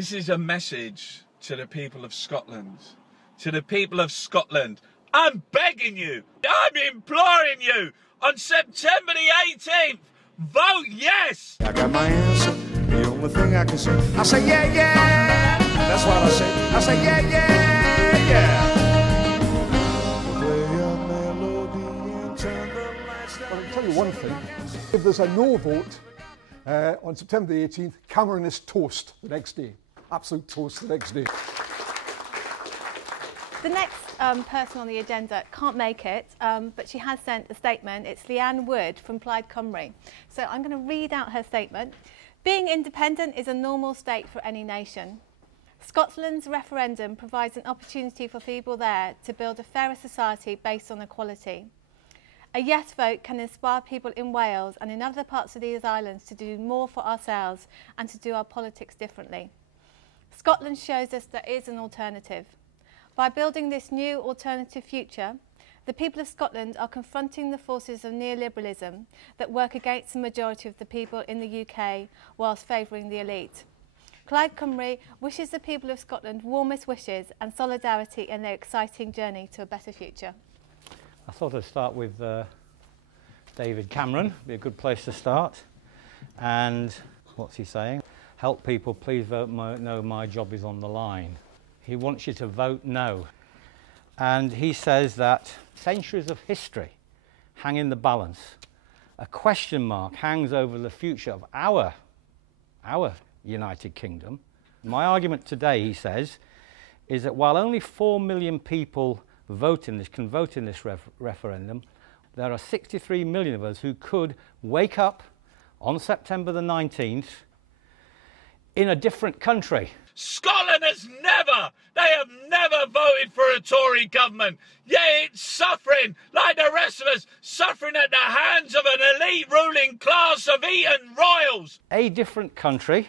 This is a message to the people of Scotland. To the people of Scotland, I'm begging you, I'm imploring you, on September the 18th, vote yes! I got my answer, the only thing I can say. I say yeah, yeah, that's what I say. I say yeah, yeah, yeah. Play a melody and turn the lights down. Well, I can tell you one thing, if there's a no vote on September the 18th, Cameron is toast the next day. Absolute toast the next day. The next person on the agenda can't make it, but she has sent a statement. It's Leanne Wood from Plaid Cymru. So I'm going to read out her statement. Being independent is a normal state for any nation. Scotland's referendum provides an opportunity for people there to build a fairer society based on equality. A yes vote can inspire people in Wales and in other parts of these islands to do more for ourselves and to do our politics differently. Scotland shows us there is an alternative. By building this new alternative future, the people of Scotland are confronting the forces of neoliberalism that work against the majority of the people in the UK whilst favouring the elite. Plaid Cymru wishes the people of Scotland warmest wishes and solidarity in their exciting journey to a better future. I thought I'd start with David Cameron, be a good place to start. And what's he saying? Help people, please vote no, my job is on the line. He wants you to vote no. And he says that centuries of history hang in the balance. A question mark hangs over the future of our United Kingdom. My argument today, he says, is that while only 4 million people can vote in this referendum, there are 63 million of us who could wake up on September the 19th in a different country. Scotland has they have never voted for a Tory government, yet it's suffering like the rest of us, suffering at the hands of an elite ruling class of Eton royals. A different country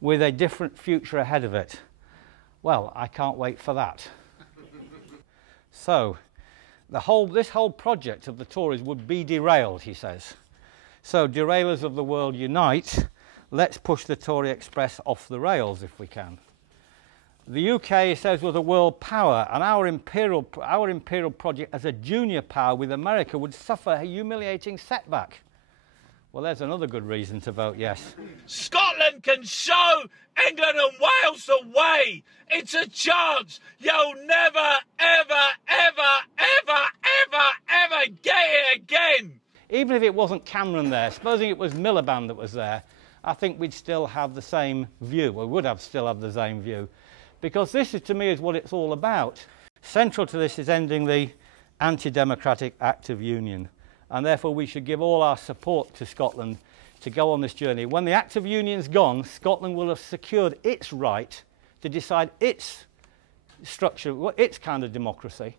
with a different future ahead of it. Well, I can't wait for that. So, this whole project of the Tories would be derailed, he says. So, derailers of the world unite. Let's push the Tory Express off the rails if we can. The UK, he says, was a world power, and our imperial project as a junior power with America would suffer a humiliating setback. Well, there's another good reason to vote yes. Scotland can show England and Wales the way. It's a chance. You'll never, ever, ever, ever, ever, ever get it again. Even if it wasn't Cameron there, supposing it was Miliband that was there, I think we'd still have the same view, or would have still have the same view. Because this, to me, is what it's all about. Central to this is ending the anti-democratic Act of Union. And therefore we should give all our support to Scotland to go on this journey. When the Act of Union's gone, Scotland will have secured its right to decide its structure, its kind of democracy.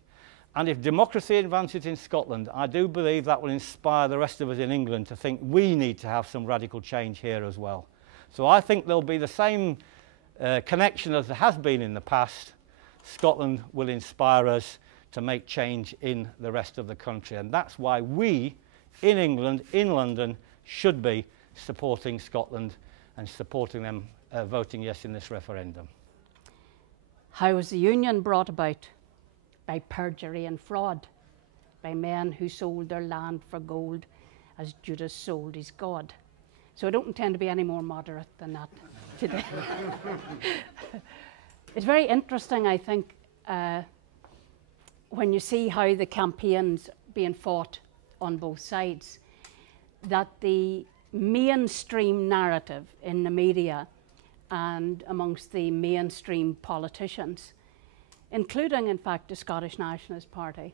And if democracy advances in Scotland, I do believe that will inspire the rest of us in England to think we need to have some radical change here as well. So I think there'll be the same connection as there has been in the past. Scotland will inspire us to make change in the rest of the country. And that's why we, in England, in London, should be supporting Scotland and supporting them voting yes in this referendum. How was the union brought about? By perjury and fraud, by men who sold their land for gold as Judas sold his God. So I don't intend to be any more moderate than that today. It's very interesting, I think, when you see how the campaign's being fought on both sides, that the mainstream narrative in the media and amongst the mainstream politicians, including, in fact, the Scottish Nationalist Party,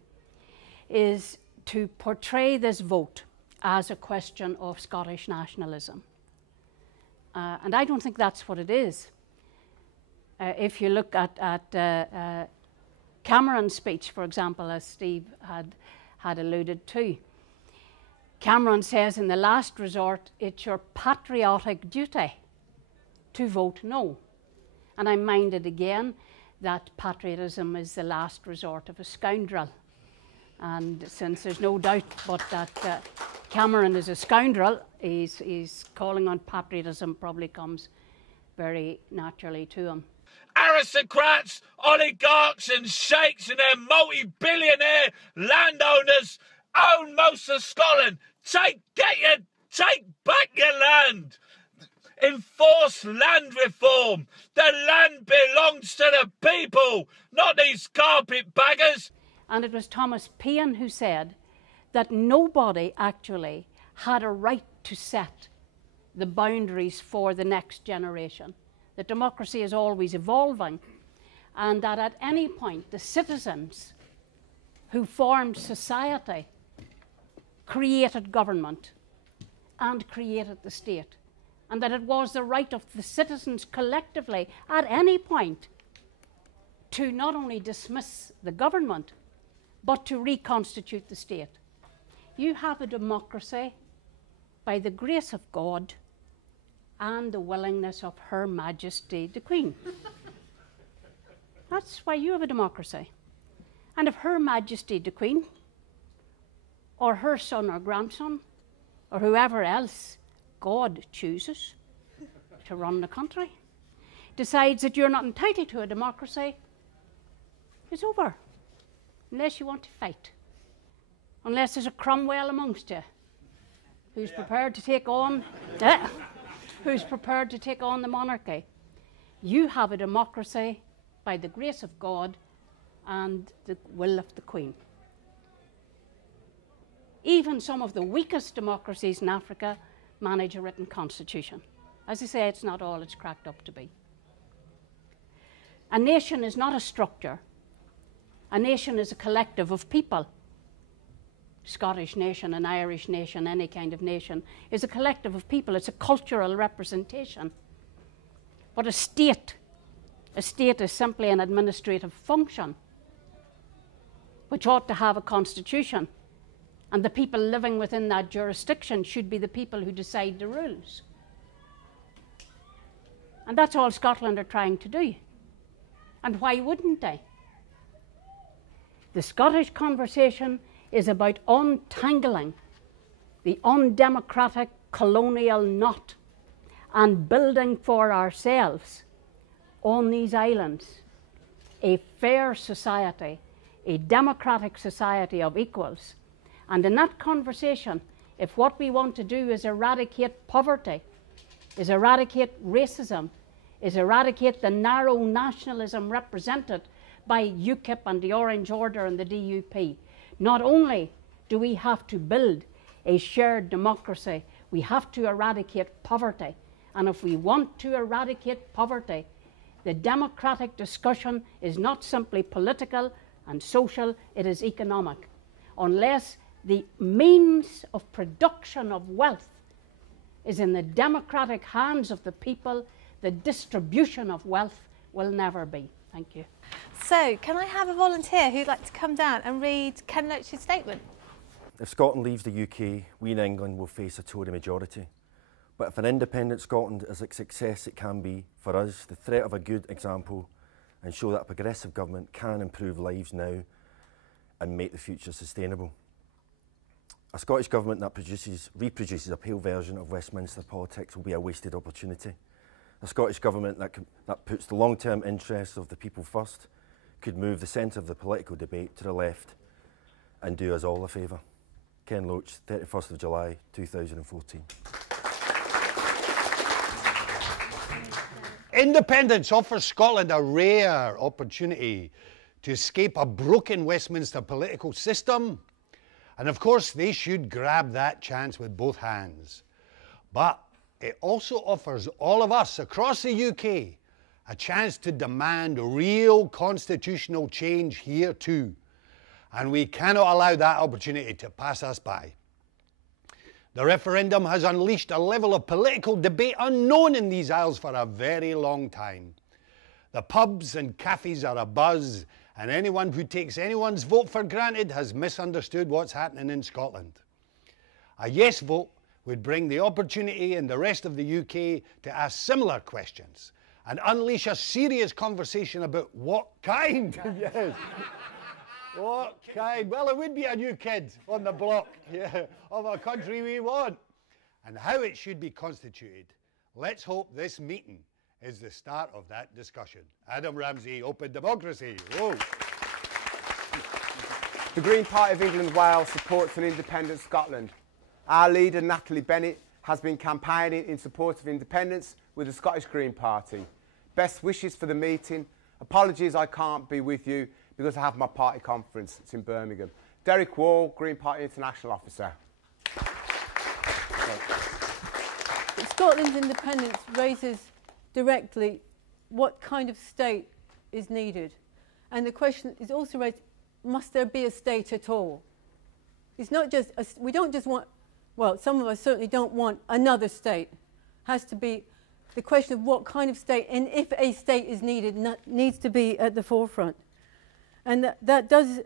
is to portray this vote as a question of Scottish nationalism. And I don't think that's what it is. If you look at Cameron's speech, for example, as Steve had alluded to, Cameron says in the last resort, it's your patriotic duty to vote no. And I'm minded again that patriotism is the last resort of a scoundrel. And since there's no doubt but that Cameron is a scoundrel, he's calling on patriotism probably comes very naturally to him. Aristocrats, oligarchs and sheikhs and their multi-billionaire landowners own most of Scotland. Take back your land. Enforce land reform. The land belongs to the people, not these carpetbaggers. And it was Thomas Paine who said that nobody actually had a right to set the boundaries for the next generation. That democracy is always evolving, and that at any point the citizens who formed society created government and created the state, and that it was the right of the citizens collectively at any point to not only dismiss the government but to reconstitute the state. You have a democracy by the grace of God and the willingness of Her Majesty the Queen. That's why you have a democracy. And if Her Majesty the Queen, or her son or grandson, or whoever else God chooses to run the country, decides that you're not entitled to a democracy, it's over. Unless you want to fight. Unless there's a Cromwell amongst you who's prepared to take on who's prepared to take on the monarchy. You have a democracy by the grace of God and the will of the Queen. Even some of the weakest democracies in Africa manage a written constitution. As I say, it's not all it's cracked up to be. A nation is not a structure. A nation is a collective of people. Scottish nation, an Irish nation, any kind of nation, is a collective of people. It's a cultural representation. But a state is simply an administrative function which ought to have a constitution, and the people living within that jurisdiction should be the people who decide the rules. And that's all Scotland are trying to do. And why wouldn't they? The Scottish conversation is about untangling the undemocratic colonial knot and building for ourselves on these islands a fair society, a democratic society of equals. And in that conversation, if what we want to do is eradicate poverty, is eradicate racism, is eradicate the narrow nationalism represented by UKIP and the Orange Order and the DUP, not only do we have to build a shared democracy, we have to eradicate poverty. And if we want to eradicate poverty, the democratic discussion is not simply political and social, it is economic. Unless the means of production of wealth is in the democratic hands of the people, the distribution of wealth will never be. Thank you. So, can I have a volunteer who'd like to come down and read Ken Loach's statement? If Scotland leaves the UK, we in England will face a Tory majority. But if an independent Scotland is a success it can be, for us, the threat of a good example and show that a progressive government can improve lives now and make the future sustainable. A Scottish government that reproduces a pale version of Westminster politics will be a wasted opportunity. A Scottish government that puts the long-term interests of the people first could move the centre of the political debate to the left and do us all a favour. Ken Loach, 31st of July 2014. Independence offers Scotland a rare opportunity to escape a broken Westminster political system. And of course, they should grab that chance with both hands. But it also offers all of us across the UK a chance to demand real constitutional change here too. And we cannot allow that opportunity to pass us by. The referendum has unleashed a level of political debate unknown in these isles for a very long time. The pubs and cafes are abuzz, and anyone who takes anyone's vote for granted has misunderstood what's happening in Scotland. A yes vote would bring the opportunity in the rest of the UK to ask similar questions and unleash a serious conversation about what kind. Yes. What kind? Well, it would be a new kid on the block, yeah, of a country we want, and how it should be constituted. Let's hope this meeting is the start of that discussion. Adam Ramsey, Open Democracy. Whoa. The Green Party of England Wales supports an independent Scotland. Our leader, Natalie Bennett, has been campaigning in support of independence with the Scottish Green Party. Best wishes for the meeting. Apologies I can't be with you because I have my party conference. It's in Birmingham. Derek Wall, Green Party International Officer. Scotland's independence raises directly what kind of state is needed. And the question is also raised, must there be a state at all? It's not just, we don't just want, well, some of us certainly don't want another state. It has to be the question of what kind of state, and if a state is needed, needs to be at the forefront. And that does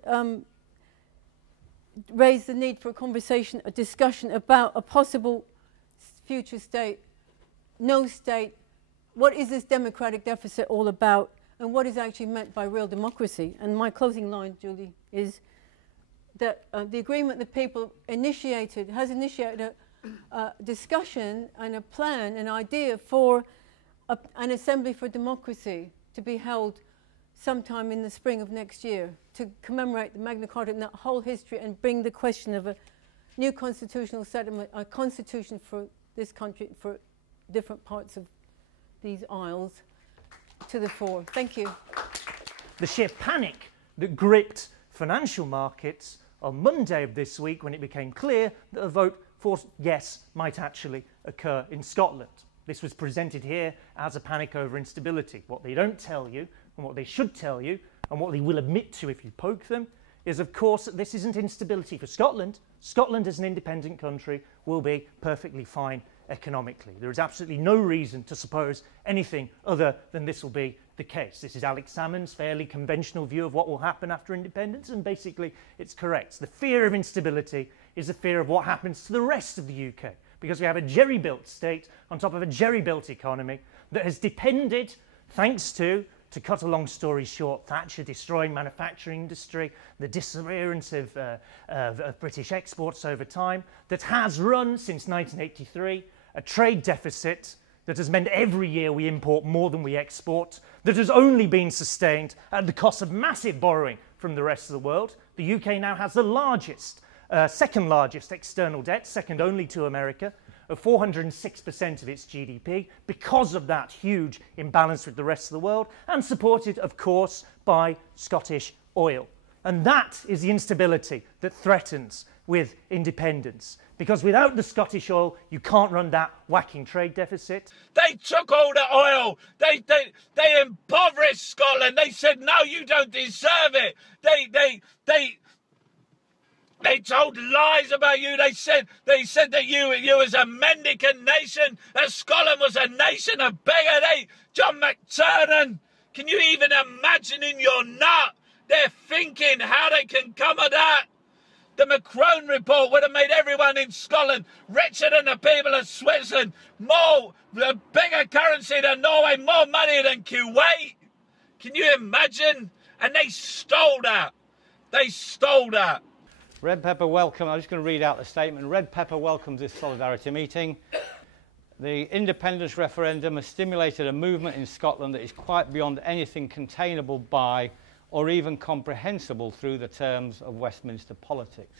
raise the need for a conversation, a discussion about a possible future state, no state. What is this democratic deficit all about, and what is actually meant by real democracy? And my closing line, Julie, is that the agreement that people has initiated a discussion and a plan, an idea for an Assembly for Democracy to be held sometime in the spring of next year to commemorate the Magna Carta and that whole history and bring the question of a new constitutional settlement, a constitution for this country, for different parts of these isles, to the fore. Thank you. The sheer panic that gripped financial markets on Monday of this week when it became clear that a vote for yes might actually occur in Scotland. This was presented here as a panic over instability. What they don't tell you, and what they should tell you, and what they will admit to if you poke them, is of course that this isn't instability for Scotland. Scotland as an independent country will be perfectly fine economically. There is absolutely no reason to suppose anything other than this will be the case. This is Alex Salmond's fairly conventional view of what will happen after independence, and basically it's correct. The fear of instability is the fear of what happens to the rest of the UK, because we have a jerry-built state on top of a jerry-built economy that has depended, thanks to cut a long story short, Thatcher destroying manufacturing industry, the disappearance of British exports over time, that has run since 1983 a trade deficit that has meant every year we import more than we export, that has only been sustained at the cost of massive borrowing from the rest of the world. The UK now has the largest, second largest external debt, second only to America, of 406% of its GDP because of that huge imbalance with the rest of the world, and supported, of course, by Scottish oil. And that is the instability that threatens with independence. Because without the Scottish oil, you can't run that whacking trade deficit. They took all the oil. They impoverished Scotland. They said, no, you don't deserve it. They told lies about you. They said that you was a mendicant nation, that Scotland was a nation of beggars. John McTernan, can you even imagine in your nut? They're thinking how they can come at that. The Macron report would have made everyone in Scotland richer than the people of Switzerland, a bigger currency than Norway, more money than Kuwait. Can you imagine? And they stole that. They stole that. Red Pepper welcome. I'm just going to read out the statement. Red Pepper welcomes this solidarity meeting. The independence referendum has stimulated a movement in Scotland that is quite beyond anything containable by or even comprehensible through the terms of Westminster politics.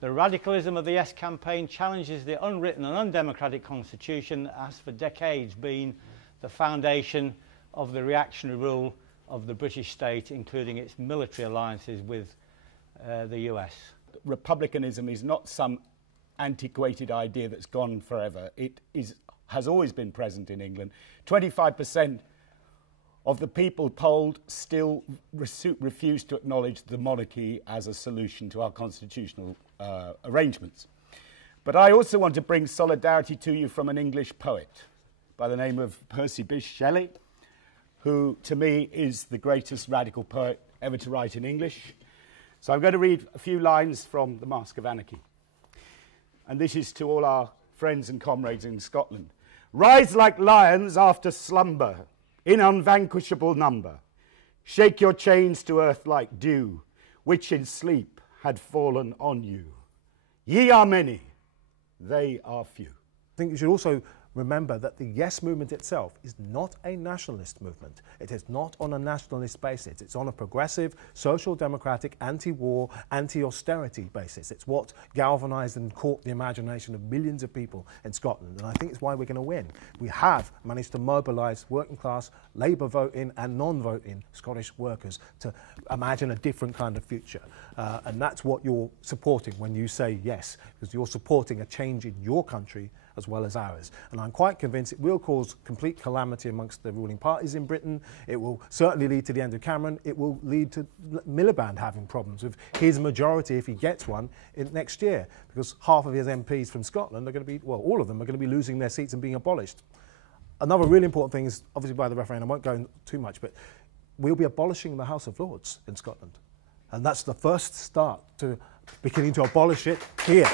The radicalism of the Yes campaign challenges the unwritten and undemocratic constitution that has for decades been the foundation of the reactionary rule of the British state, including its military alliances with the US. Republicanism is not some antiquated idea that's gone forever. It has always been present in England. 25% of the people polled still refuse to acknowledge the monarchy as a solution to our constitutional arrangements. But I also want to bring solidarity to you from an English poet by the name of Percy Bysshe Shelley, who to me is the greatest radical poet ever to write in English. So I'm going to read a few lines from The Mask of Anarchy. And this is to all our friends and comrades in Scotland. Rise like lions after slumber, in unvanquishable number. Shake your chains to earth like dew, which in sleep had fallen on you. Ye are many, they are few. I think you should also remember that the Yes movement itself is not a nationalist movement. It is not on a nationalist basis. It's on a progressive, social democratic, anti-war, anti-austerity basis. It's what galvanised and caught the imagination of millions of people in Scotland, and I think it's why we're going to win. We have managed to mobilise working class, Labour voting and non-voting Scottish workers to imagine a different kind of future. And that's what you're supporting when you say yes, because you're supporting a change in your country as well as ours. And I'm quite convinced it will cause complete calamity amongst the ruling parties in Britain. It will certainly lead to the end of Cameron. It will lead to Miliband having problems with his majority, if he gets one, next year, because half of his MPs from Scotland are going to be, well, all of them are going to be losing their seats and being abolished. Another really important thing is, obviously by the referendum, I won't go into too much, but we'll be abolishing the House of Lords in Scotland. And that's the first start to beginning to abolish it here.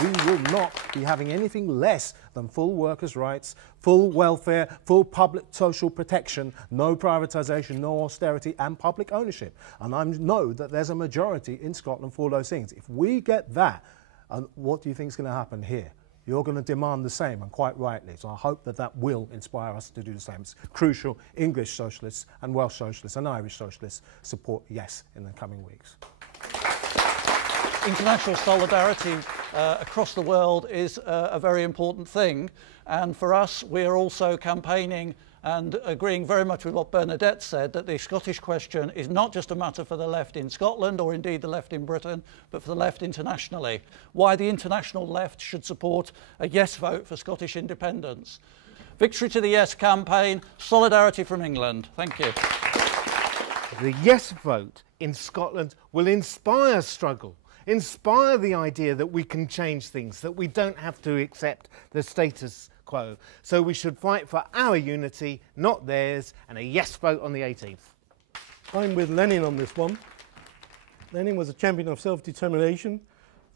We will not be having anything less than full workers' rights, full welfare, full public social protection, no privatisation, no austerity and public ownership. And I know that there's a majority in Scotland for those things. If we get that, what do you think is going to happen here? You're going to demand the same, and quite rightly. So I hope that that will inspire us to do the same. It's crucial. English socialists and Welsh socialists and Irish socialists support yes in the coming weeks. International solidarity across the world is a very important thing, and for us we are also campaigning and agreeing very much with what Bernadette said, that the Scottish question is not just a matter for the left in Scotland or indeed the left in Britain, but for the left internationally. Why the international left should support a yes vote for Scottish independence. Victory to the Yes campaign, solidarity from England. Thank you. The yes vote in Scotland will inspire struggle, inspire the idea that we can change things, that we don't have to accept the status quo. So we should fight for our unity, not theirs, and a yes vote on the 18th. I'm with Lenin on this one. Lenin was a champion of self-determination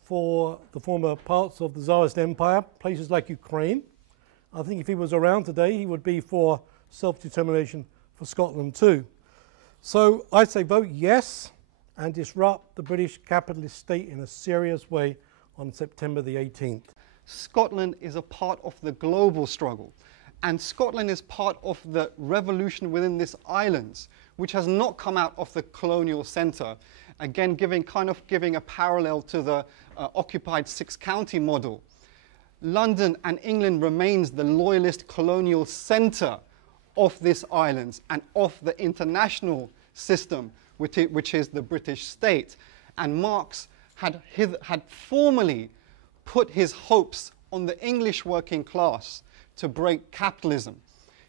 for the former parts of the Tsarist Empire, places like Ukraine. I think if he was around today, he would be for self-determination for Scotland too. So I say vote yes and disrupt the British capitalist state in a serious way on September the 18th. Scotland is a part of the global struggle, and Scotland is part of the revolution within this island, which has not come out of the colonial centre. Again, giving a parallel to the occupied six-county model. London and England remains the loyalist colonial centre of this island and of the international system, which is the British state. And Marx had formally put his hopes on the English working class to break capitalism.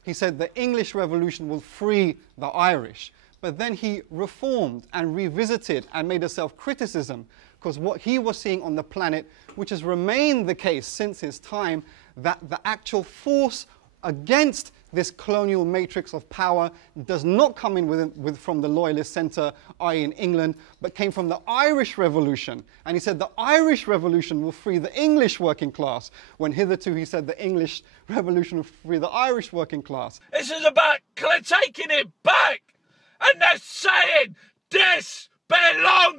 He said the English Revolution will free the Irish. But then he reformed and revisited and made a self-criticism, because what he was seeing on the planet, which has remained the case since his time, that the actual force against this colonial matrix of power does not come in from the loyalist centre, i.e. in England, but came from the Irish Revolution. And he said the Irish Revolution will free the English working class, when hitherto he said the English Revolution will free the Irish working class. This is about taking it back, and they're saying this belongs